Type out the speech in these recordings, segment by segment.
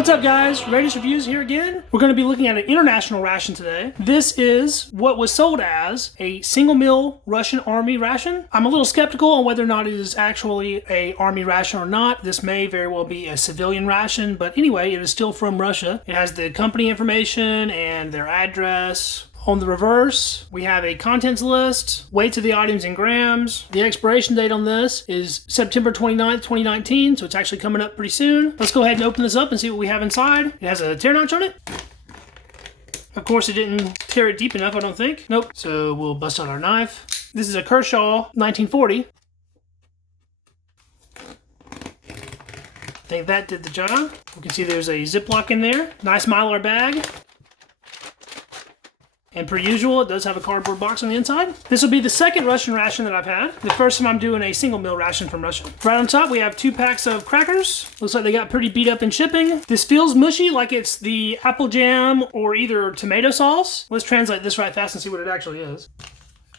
What's up guys, Readiness Reviews here again. We're going to be looking at an international ration today. This is what was sold as a single meal Russian army ration. I'm a little skeptical on whether or not it is actually a army ration or not. This may very well be a civilian ration, but anyway, it is still from Russia. It has the company information and their address. On the reverse, we have a contents list, weights of the items in grams. The expiration date on this is September 29th, 2019, so it's actually coming up pretty soon. Let's go ahead and open this up and see what we have inside. It has a tear notch on it. Of course, it didn't tear it deep enough, I don't think. Nope. So we'll bust out our knife. This is a Kasha 1940. I think that did the job. We can see there's a Ziploc in there. Nice Mylar bag. And per usual, it does have a cardboard box on the inside. This will be the second Russian ration that I've had. The first time I'm doing a single meal ration from Russia. Right on top, we have 2 packs of crackers. Looks like they got pretty beat up in shipping. This feels mushy, like it's the apple jam or either tomato sauce. Let's translate this right fast and see what it actually is.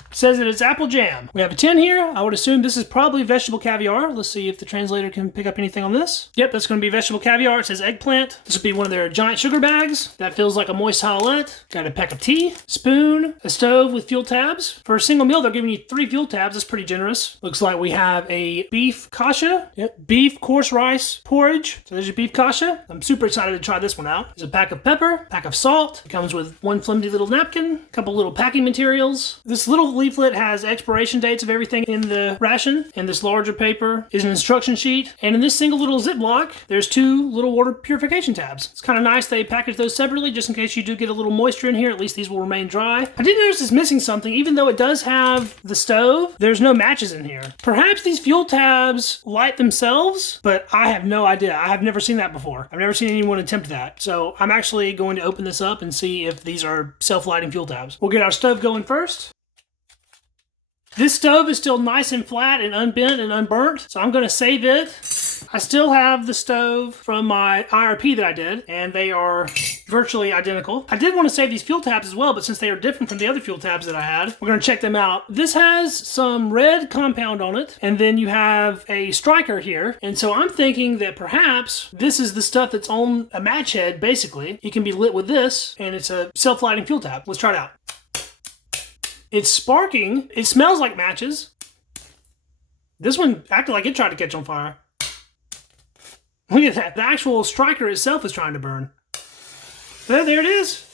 It says that it's apple jam. We have a tin here. I would assume this is probably vegetable caviar. Let's see if the translator can pick up anything on this. Yep, that's going to be vegetable caviar. It says eggplant. This would be one of their giant sugar bags. That feels like a moist towelette. Got a pack of tea, spoon, a stove with fuel tabs. For a single meal, they're giving you 3 fuel tabs. That's pretty generous. Looks like we have a beef kasha. Yep, beef coarse rice porridge. So there's your beef kasha. I'm super excited to try this one out. There's a pack of pepper, pack of salt. It comes with 1 flimsy little napkin, a couple little packing materials. This little leaflet has expiration dates of everything in the ration, and this larger paper is an instruction sheet. And in this single little Ziploc, there's 2 little water purification tabs. It's kind of nice they package those separately just in case you do get a little moisture in here. At least these will remain dry. I did notice it's missing something. Even though it does have the stove, there's no matches in here. Perhaps these fuel tabs light themselves, but I have no idea. I have never seen that before. I've never seen anyone attempt that. So I'm actually going to open this up and see if these are self-lighting fuel tabs. We'll get our stove going first. This stove is still nice and flat and unbent and unburnt, so I'm going to save it. I still have the stove from my IRP that I did, and they are virtually identical. I did want to save these fuel tabs as well, but since they are different from the other fuel tabs that I had, we're going to check them out. This has some red compound on it, and then you have a striker here, and so I'm thinking that perhaps this is the stuff that's on a match head, basically. It can be lit with this, and it's a self-lighting fuel tab. Let's try it out. It's sparking. It smells like matches. This one acted like it tried to catch on fire. Look at that. The actual striker itself is trying to burn. There it is.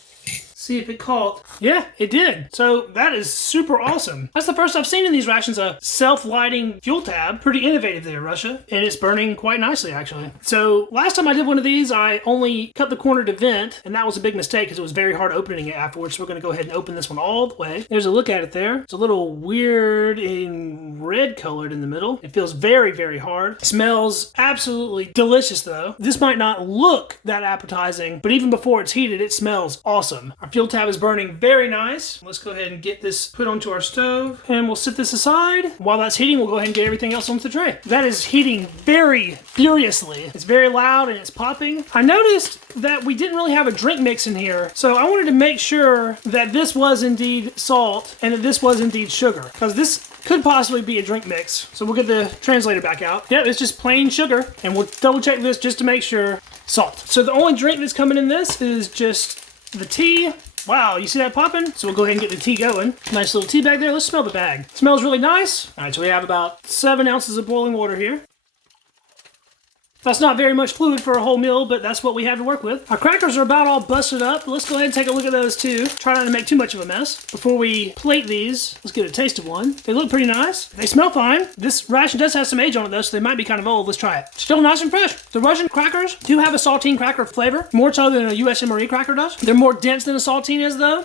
See if it caught. Yeah, it did. So that is super awesome. That's the first I've seen in these rations a self-lighting fuel tab. Pretty innovative there, Russia. And it's burning quite nicely, actually. So last time I did one of these, I only cut the corner to vent, and that was a big mistake because it was very hard opening it afterwards. So we're going to go ahead and open this one all the way. There's a look at it there. It's a little weird and red colored in the middle. It feels very, very hard. It smells absolutely delicious, though. This might not look that appetizing, but even before it's heated, it smells awesome. Our fuel tab is burning very nice. Let's go ahead and get this put onto our stove, and we'll set this aside. While that's heating, we'll go ahead and get everything else onto the tray. That is heating very furiously. It's very loud and it's popping. I noticed that we didn't really have a drink mix in here, so I wanted to make sure that this was indeed salt and that this was indeed sugar, because this could possibly be a drink mix. So we'll get the translator back out. Yep, it's just plain sugar, and we'll double check this just to make sure. Salt. So the only drink that's coming in this is just the tea. Wow, you see that popping? So we'll go ahead and get the tea going. Nice little tea bag there. Let's smell the bag. It smells really nice. All right, so we have about 7 ounces of boiling water here. That's not very much fluid for a whole meal, but that's what we have to work with. Our crackers are about all busted up. Let's go ahead and take a look at those too. Try not to make too much of a mess. Before we plate these, let's get a taste of one. They look pretty nice. They smell fine. This ration does have some age on it though, so they might be kind of old. Let's try it. Still nice and fresh. The Russian crackers do have a saltine cracker flavor, more so than a USMRE cracker does. They're more dense than a saltine is though.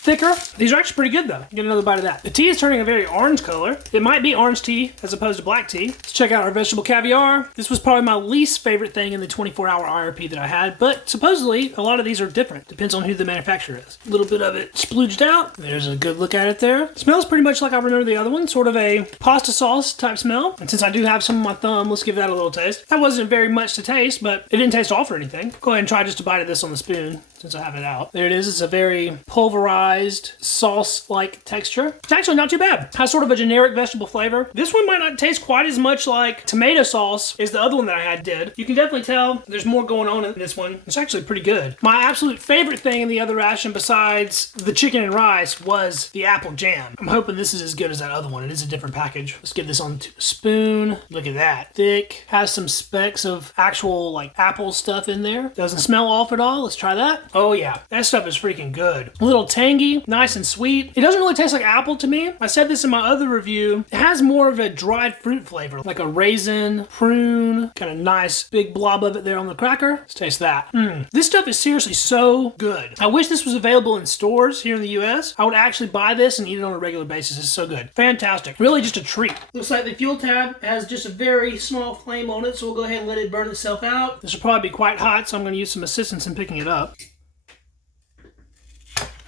Thicker. These are actually pretty good though. Get another bite of that. The tea is turning a very orange color. It might be orange tea as opposed to black tea. Let's check out our vegetable caviar. This was probably my least favorite thing in the 24-hour IRP that I had, but supposedly a lot of these are different. Depends on who the manufacturer is. A little bit of it splooged out. There's a good look at it there. It smells pretty much like I remember the other one, sort of a pasta sauce type smell. And since I do have some on my thumb, let's give that a little taste. That wasn't very much to taste, but it didn't taste off or anything. Go ahead and try just a bite of this on the spoon. since I have it out. There it is. It's a very pulverized sauce-like texture. It's actually not too bad. Has sort of a generic vegetable flavor. This one might not taste quite as much like tomato sauce as the other one that I had did. You can definitely tell there's more going on in this one. It's actually pretty good. My absolute favorite thing in the other ration besides the chicken and rice was the apple jam. I'm hoping this is as good as that other one. It is a different package. Let's get this onto a spoon. Look at that. Thick. Has some specks of actual like apple stuff in there. Doesn't smell off at all. Let's try that. Oh yeah, that stuff is freaking good. A little tangy, nice and sweet. It doesn't really taste like apple to me. I said this in my other review. It has more of a dried fruit flavor, like a raisin, prune, kind of nice big blob of it there on the cracker. Let's taste that. This stuff is seriously so good. I wish this was available in stores here in the US. I would actually buy this and eat it on a regular basis. It's so good. Fantastic. Really just a treat. Looks like the fuel tab has just a very small flame on it, so we'll go ahead and let it burn itself out. This will probably be quite hot, so I'm going to use some assistance in picking it up.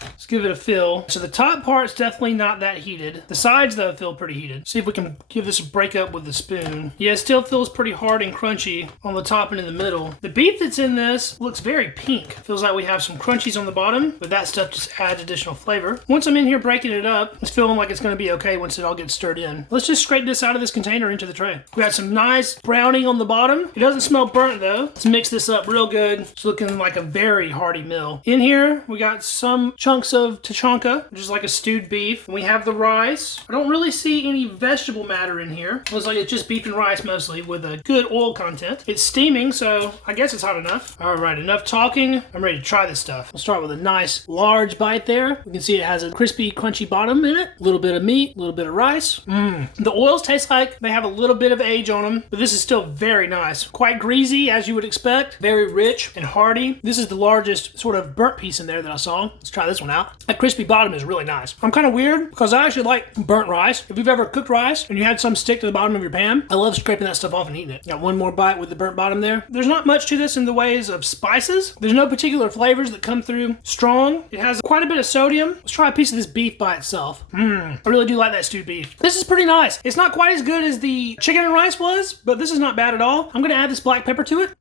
Let's give it a fill. So the top part's definitely not that heated. The sides, though, feel pretty heated. See if we can give this a break up with the spoon. Yeah, it still feels pretty hard and crunchy on the top and in the middle. The beef that's in this looks very pink. Feels like we have some crunchies on the bottom, but that stuff just adds additional flavor. Once I'm in here breaking it up, it's feeling like it's going to be okay once it all gets stirred in. Let's just scrape this out of this container into the tray. We got some nice browning on the bottom. It doesn't smell burnt, though. Let's mix this up real good. It's looking like a very hearty meal. In here, we got some chunks of tachanka, which is like a stewed beef. And we have the rice. I don't really see any vegetable matter in here. Looks like it's just beef and rice mostly with a good oil content. It's steaming, so I guess it's hot enough. All right, enough talking. I'm ready to try this stuff. We'll start with a nice large bite there. You can see it has a crispy, crunchy bottom in it. A little bit of meat, a little bit of rice. The oils taste like they have a little bit of age on them, but this is still very nice. Quite greasy, as you would expect. Very rich and hearty. This is the largest sort of burnt piece in there that I saw. Let's try this one out. That crispy bottom is really nice. I'm kind of weird because I actually like burnt rice. If you've ever cooked rice and you had some stick to the bottom of your pan, I love scraping that stuff off and eating it. Got one more bite with the burnt bottom there. There's not much to this in the ways of spices. There's no particular flavors that come through strong. It has quite a bit of sodium. Let's try a piece of this beef by itself. I really do like that stewed beef. This is pretty nice. It's not quite as good as the chicken and rice was, but this is not bad at all. I'm going to add this black pepper to it.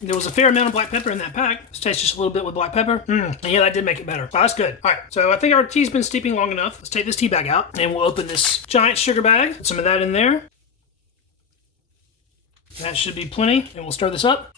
There was a fair amount of black pepper in that pack. Let's taste just a little bit with black pepper. And yeah, that did make it better. Wow, that's good. All right, so I think our tea's been steeping long enough. Let's take this tea bag out and we'll open this giant sugar bag. Put some of that in there. That should be plenty. And we'll stir this up.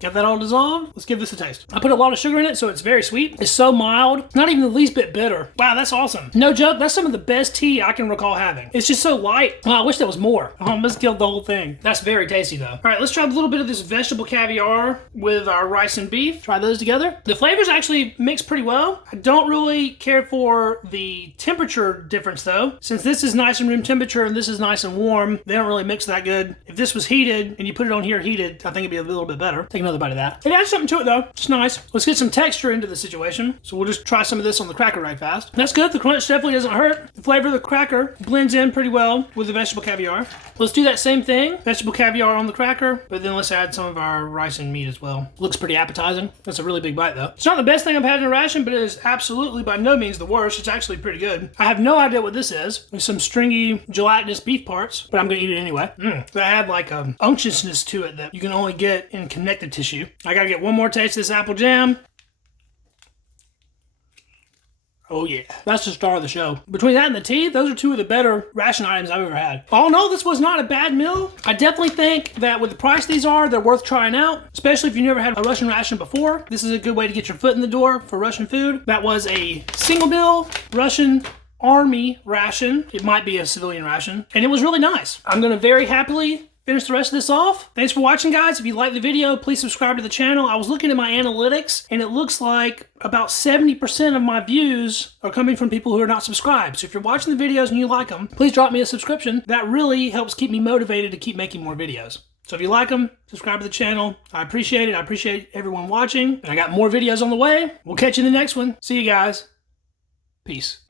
Got that all dissolved? Let's give this a taste. I put a lot of sugar in it, so it's very sweet. It's so mild, not even the least bit bitter. Wow, that's awesome. No joke, that's some of the best tea I can recall having. It's just so light. Wow, I wish there was more. I almost killed the whole thing. That's very tasty though. All right, let's try a little bit of this vegetable caviar with our rice and beef. Try those together. The flavors actually mix pretty well. I don't really care for the temperature difference though. Since this is nice and room temperature and this is nice and warm, they don't really mix that good. If this was heated and you put it on here heated, I think it'd be a little bit better. Take another bite of that. It adds something to it though. It's nice. Let's get some texture into the situation. So we'll just try some of this on the cracker right fast. That's good. The crunch definitely doesn't hurt. The flavor of the cracker blends in pretty well with the vegetable caviar. Let's do that same thing. Vegetable caviar on the cracker, but then let's add some of our rice and meat as well. Looks pretty appetizing. That's a really big bite though. It's not the best thing I've had in a ration, but it is absolutely by no means the worst. It's actually pretty good. I have no idea what this is. There's some stringy gelatinous beef parts, but I'm gonna eat it anyway. That had like a unctuousness to it that you can only get in connective tissue. I gotta get one more taste of this apple jam. Oh yeah, that's the star of the show. Between that and the tea, those are two of the better ration items I've ever had. All in all, this was not a bad meal. I definitely think that with the price these are, they're worth trying out, especially if you've never had a Russian ration before. This is a good way to get your foot in the door for Russian food. That was a single meal Russian army ration. It might be a civilian ration, and it was really nice. I'm gonna very happily finish the rest of this off. Thanks for watching, guys. If you liked the video, please subscribe to the channel. I was looking at my analytics, and it looks like about 70% of my views are coming from people who are not subscribed. So if you're watching the videos and you like them, please drop me a subscription. That really helps keep me motivated to keep making more videos. So if you like them, subscribe to the channel. I appreciate it. I appreciate everyone watching. And I got more videos on the way. We'll catch you in the next one. See you guys. Peace.